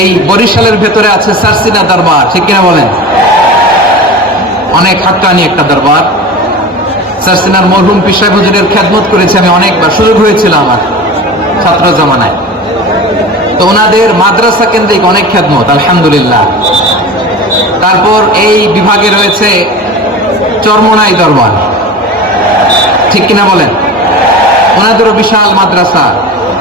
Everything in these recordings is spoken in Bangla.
এই বরিশালের ভেতরে আছে সারসিনা দরবার, ঠিক কিনা বলেন? অনেক হাক্কানি একটা দরবার। সারসিনার মরহুম পিসাই হুজুরের খেদমত করেছি আমি অনেকবার, সুযোগ হয়েছিল আমার ছাত্র জামানায়। তো ওনাদের মাদ্রাসা কেন্দ্রিক অনেক খেদমত, আলহামদুলিল্লাহ। তারপর এই বিভাগে রয়েছে চরমনাই দরবার, ঠিক কিনা বলেন? ওনাদেরও বিশাল মাদ্রাসা।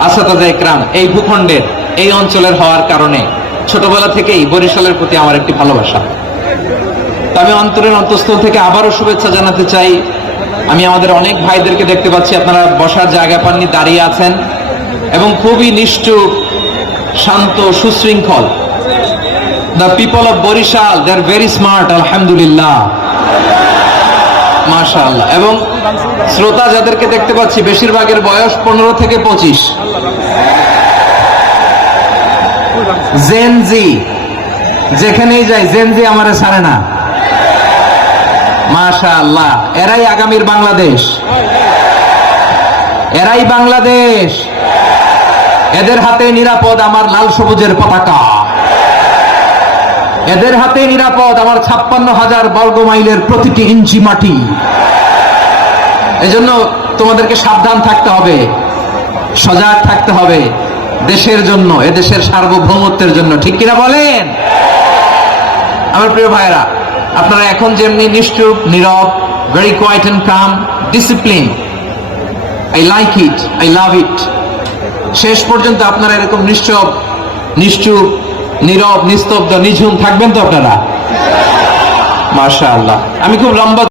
আসাদাজা একরাম এই ভূখণ্ডের এই অঞ্চলের হওয়ার কারণে ছোটবেলা থেকেই বরিশালের প্রতি আমার একটি ভালোবাসা। আমি অন্তরের অন্তঃস্থল থেকে আবারও শুভেচ্ছা জানাতে চাই। আমি আমাদের অনেক ভাইদেরকে দেখতে পাচ্ছি, আপনারা বসার জায়গা পাননি, দাঁড়িয়ে আছেন। এবং খুবই নিষ্ঠুর শান্ত, সুশৃঙ্খল। The people of Barishal they are very smart আলহামদুলিল্লাহ। মাশাআল্লাহ। এবং শ্রোতা যাদেরকে দেখতে পাচ্ছি, বেশিরভাগের বয়স পনেরো থেকে পঁচিশ। জেনজি যেখানেই যাই জেনজি আমারে ছাড়ে না। মাশাআল্লাহ। এরাই আগামীর বাংলাদেশ। এরাই বাংলাদেশ। এদের হাতে নিরাপদ আমার লাল সবুজের পতাকা। এদের হাতে নিরাপদ আমার ছাপ্পান্ন হাজার বর্গ মাইলের প্রতিটি ইঞ্চি মাটি। এজন্য তোমাদেরকে সাবধান থাকতে হবে, সজাগ থাকতে হবে দেশের জন্য, এদেশের সার্বভৌমত্বের জন্য, ঠিক কিনা বলেন? আমার প্রিয় ভাইরা আপনারা এখন যেমনি নিষ্ঠুপ নীরব very quiet and calm discipline I like it I love it শেষ পর্যন্ত আপনারা এরকম নিশ্চব নিশ্চুপ নীরব নিস্তব্ধ নিঝুম থাকবেন তো আপনারা? মাশা আল্লাহ আমি খুব লম্বা